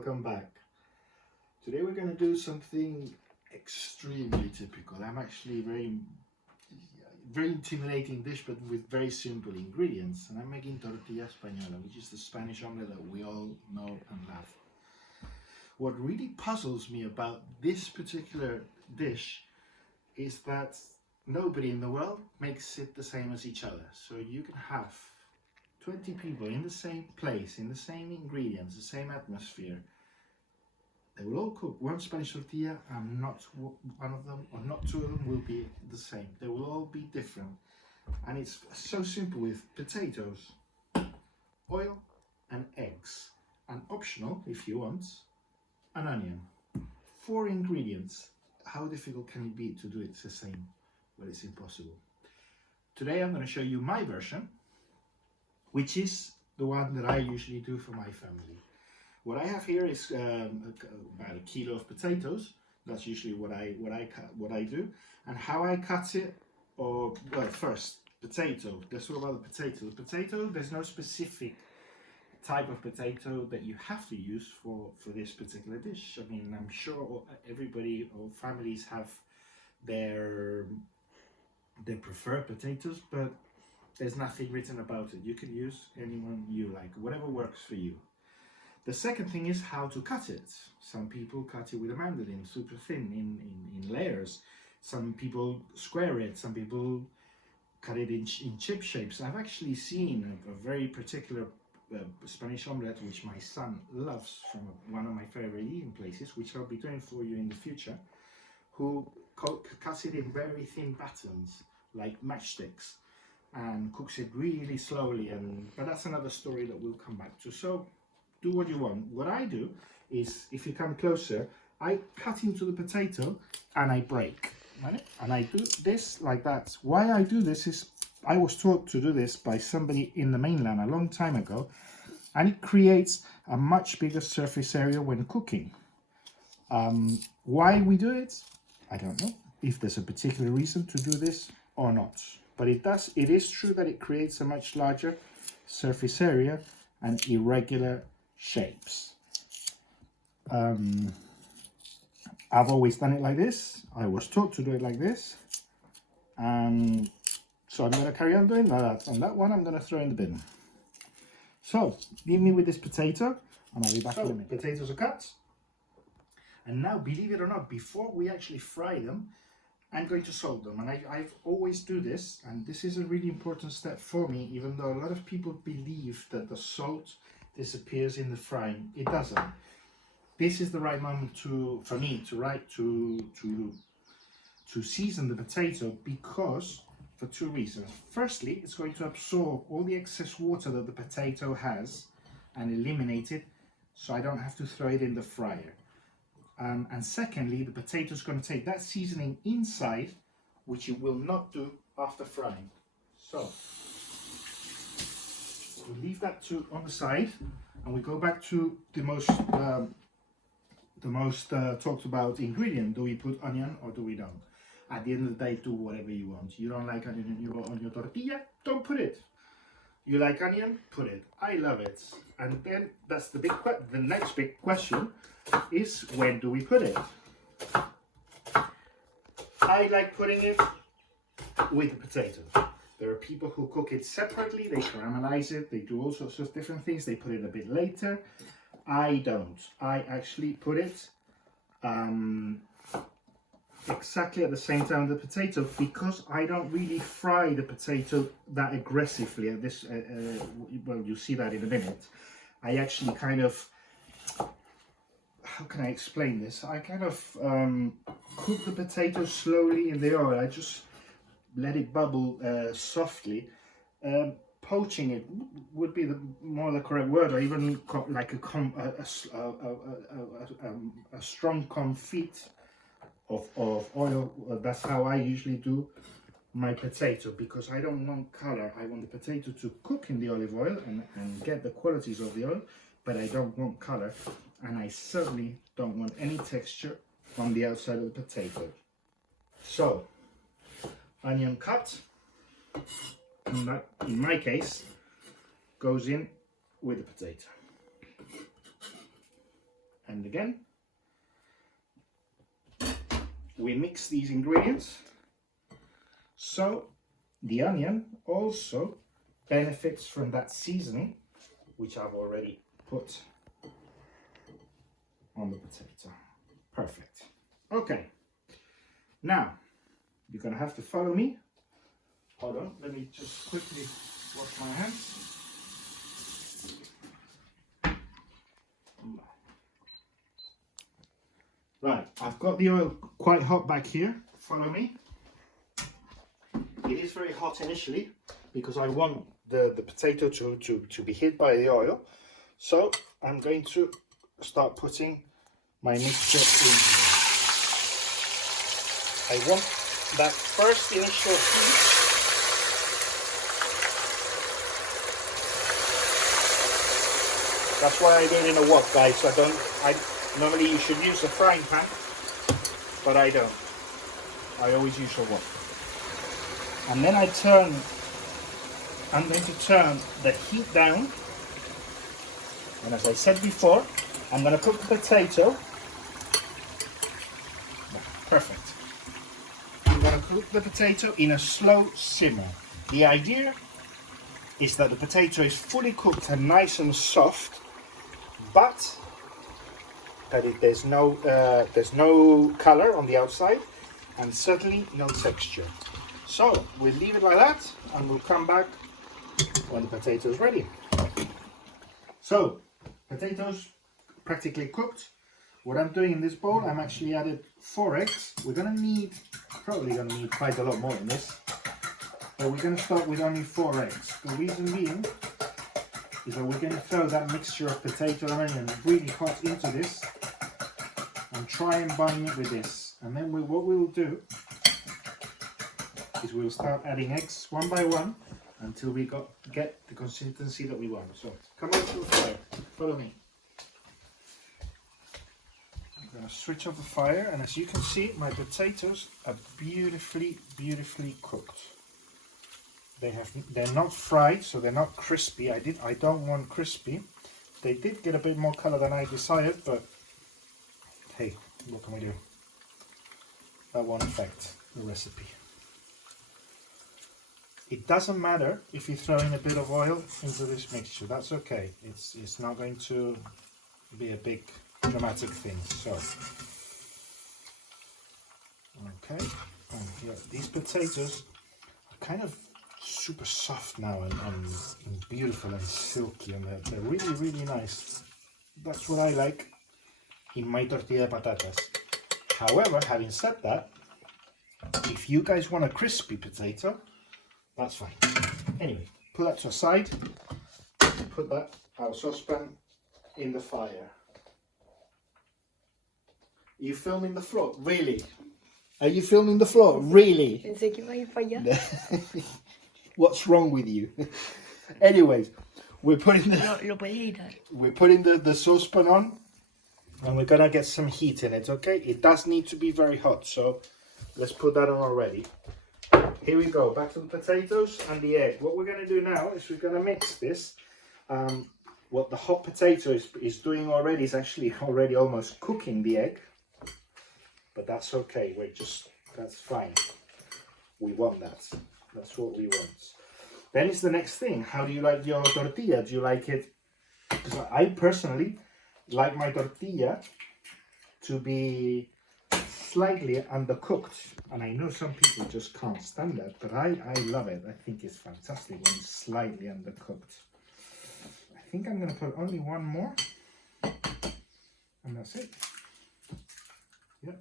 welcome back. Today we're going to do something extremely typical. I'm actually very intimidating dish, but with very simple ingredients. And I'm making Tortilla Española, which is the Spanish omelette that we all know and love. What really puzzles me about this particular dish is that nobody in the world makes it the same as each other. So you can have 20 people in the same place, in the same ingredients, the same atmosphere. They will all cook one Spanish tortilla, and not one of them or not two of them will be the same. They will all be different. And it's so simple with potatoes, oil and eggs, and optional, if you want, an onion. 4 ingredients. How difficult can it be to do it the same? Well, it's impossible. Today I'm going to show you my version, which is the one that I usually do for my family. What I have here is about a kilo of potatoes. That's usually what I do, and how I cut it. Well, first, potato. Let's talk about the potato. The potato, there's no specific type of potato that you have to use for this particular dish. I mean, I'm sure everybody or families have their preferred potatoes, but there's nothing written about it. You can use anyone you like, whatever works for you. The second thing is how to cut it. Some people cut it with a mandolin, super thin, in layers. Some people square it. Some people cut it in chip shapes. I've actually seen a very particular Spanish omelette, which my son loves, from one of my favorite eating places, which I'll be doing for you in the future, who cuts it in very thin battens, like matchsticks, and cooks it really slowly. But that's another story that we'll come back to. So do what you want. What I do is, if you come closer, I cut into the potato and I break, right? And I do this like that. Why I do this is I was taught to do this by somebody in the mainland a long time ago, and it creates a much bigger surface area when cooking. Why we do it, I don't know if there's a particular reason to do this or not, but it is true that it creates a much larger surface area and irregular shapes. I've always done it like this. I was taught to do it like this, and so I'm going to carry on doing that. And that one I'm going to throw in the bin. So leave me with this potato, and I'll be back in a minute. Potatoes are cut, and now, believe it or not, before we actually fry them, I'm going to salt them. And I always do this, and this is a really important step for me, even though a lot of people believe that the salt disappears in the frying. It doesn't. This is the right moment for me to season the potato, because for 2 reasons. Firstly, it's going to absorb all the excess water that the potato has and eliminate it, so I don't have to throw it in the fryer. And secondly, the potato is going to take that seasoning inside, which it will not do after frying. So we leave that on the side, and we go back to the most talked about ingredient. Do we put onion or do we don't? At the end of the day, do whatever you want. You don't like onion on your tortilla, don't put it. You like onion, put it. I love it. And then that's the next big question is, when do we put it? I like putting it with the potato. There are people who cook it separately, they caramelize it, they do all sorts of different things, they put it a bit later. I don't. I actually put it exactly at the same time with the potato, because I don't really fry the potato that aggressively at this. Well, you'll see that in a minute. I actually kind of, how can I explain this? I kind of cook the potato slowly in the oil. I just let it bubble softly. Poaching it would be more the correct word, or even like a strong confit of oil. That's how I usually do my potato, because I don't want color. I want the potato to cook in the olive oil and get the qualities of the oil, but I don't want color, and I certainly don't want any texture on the outside of the potato. So, onion cut, in my case, goes in with the potato. And again, we mix these ingredients so the onion also benefits from that seasoning which I've already put on the potato. Perfect. Okay, now you're gonna have to follow me. Hold on, let me just quickly wash my hands. Right, I've got the oil quite hot back here. Follow me. It is very hot initially because I want the potato to be hit by the oil. So I'm going to start putting my mixture in here. I want that first initial heat. That's why I do it in a wok, guys. Normally you should use a frying pan, but I don't. I always use a wok. And then I'm going to turn the heat down. And as I said before, I'm going to cook the potato. Perfect. I'm going to cook the potato in a slow simmer. The idea is that the potato is fully cooked and nice and soft, but that there's no color on the outside and certainly no texture. So we'll leave it like that and we'll come back when the potato is ready. So potatoes practically cooked. What I'm doing in this bowl, I'm actually added 4 eggs. We're probably gonna need quite a lot more in this, but we're gonna start with only 4 eggs. The reason being is that we're going to throw that mixture of potato and onion really hot into this and try and bind it with this. And then what we will do is we'll start adding eggs one by one until we get the consistency that we want. So come over to the fire, follow me. I'm going to switch off the fire, and as you can see, my potatoes are beautifully cooked. They're not fried, so they're not crispy. I don't want crispy. They did get a bit more color than I desired, but hey, what can we do? That won't affect the recipe. It doesn't matter if you throw in a bit of oil into this mixture. That's okay. It's not going to be a big dramatic thing. So, okay, and here, these potatoes are kind of super soft now and beautiful and silky, and they're really nice. That's what I like in my tortilla de patatas. However, having said that, if you guys want a crispy potato, that's fine. Anyway, put that to the side. Put our saucepan in the fire. Are you filming the floor? Really? Are you filming the floor? Really? Pensé que iba a ir para allá. What's wrong with you? Anyways, we're putting the saucepan on, and we're gonna get some heat in it. Okay, it does need to be very hot, so let's put that on already. Here we go, back to the potatoes and the egg. What we're gonna do now is we're gonna mix this. What the hot potato is doing already is actually already almost cooking the egg, but that's okay. That's fine. We want that. That's what we want. Then it's the next thing. How do you like your tortilla? Do you like it? Because I personally like my tortilla to be slightly undercooked. And I know some people just can't stand that, but I love it. I think it's fantastic when it's slightly undercooked. I think I'm going to put only one more. And that's it. Yep.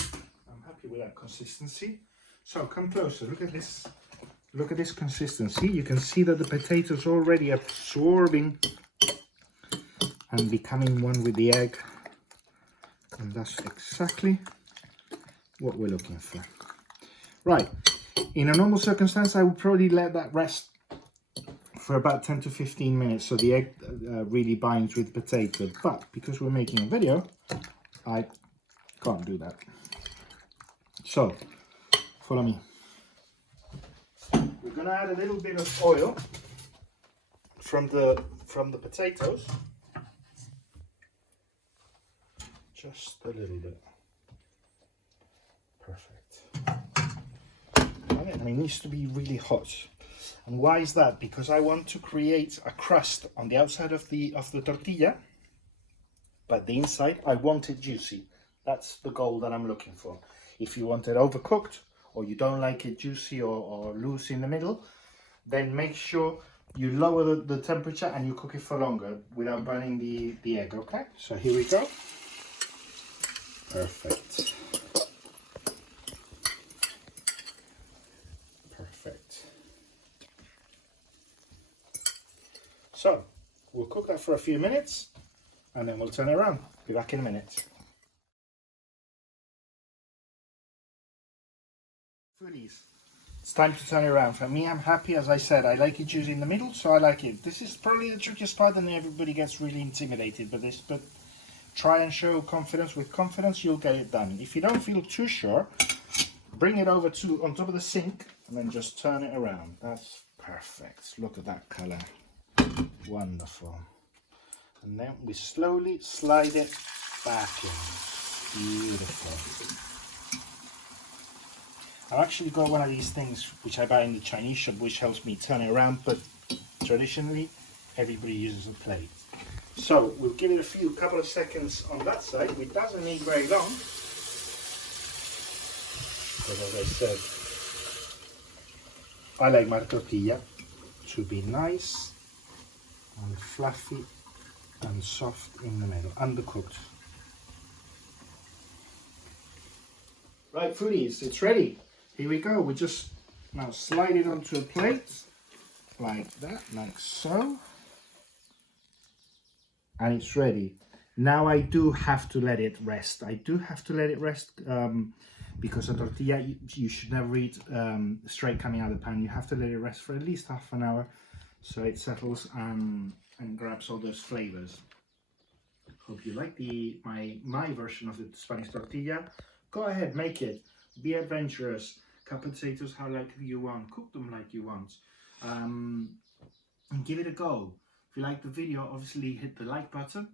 I'm happy with that consistency. So come closer, look at this. Look at this consistency. You can see that the potatoes already absorbing and becoming one with the egg. And that's exactly what we're looking for. Right, in a normal circumstance, I would probably let that rest for about 10 to 15 minutes so the egg really binds with the potato. But because we're making a video, I can't do that. So, follow me. We're gonna add a little bit of oil from the potatoes. just a little bit. Perfect. And it needs to be really hot. And why is that? Because I want to create a crust on the outside of the tortilla, but the inside I want it juicy. That's the goal that I'm looking for. If you want it overcooked, or you don't like it juicy or loose in the middle, then make sure you lower the temperature and you cook it for longer without burning the egg, okay? So here we go. Perfect. Perfect. So, we'll cook that for a few minutes and then we'll turn it around. Be back in a minute. Foodies. It's time to turn it around. For me, I'm happy. As I said, I like it juicy in the middle, so I like it. This is probably the trickiest part, and everybody gets really intimidated by this, but try and show confidence. With confidence, you'll get it done. If you don't feel too sure, bring it over to on top of the sink, and then just turn it around. That's perfect. Look at that color. Wonderful. And then we slowly slide it back in. Beautiful. I've actually got one of these things which I buy in the Chinese shop which helps me turn it around, but traditionally everybody uses a plate. So we'll give it a couple of seconds on that side. It doesn't need very long, because as I said, I like my tortilla to be nice and fluffy and soft in the middle, undercooked. Right, foodies, it's ready. Here we go. We just now slide it onto a plate like that, like so, and it's ready. Now I do have to let it rest. I do have to let it rest because a tortilla you should never eat straight coming out of the pan. You have to let it rest for at least half an hour so it settles and grabs all those flavors. Hope you like my version of the Spanish tortilla. Go ahead, make it. Be adventurous. Cut potatoes how like you want. Cook them like you want. And give it a go. If you like the video, obviously hit the like button.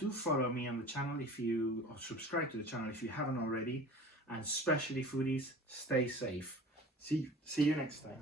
Do follow me on the channel or subscribe to the channel if you haven't already. And especially foodies, stay safe. See you next time.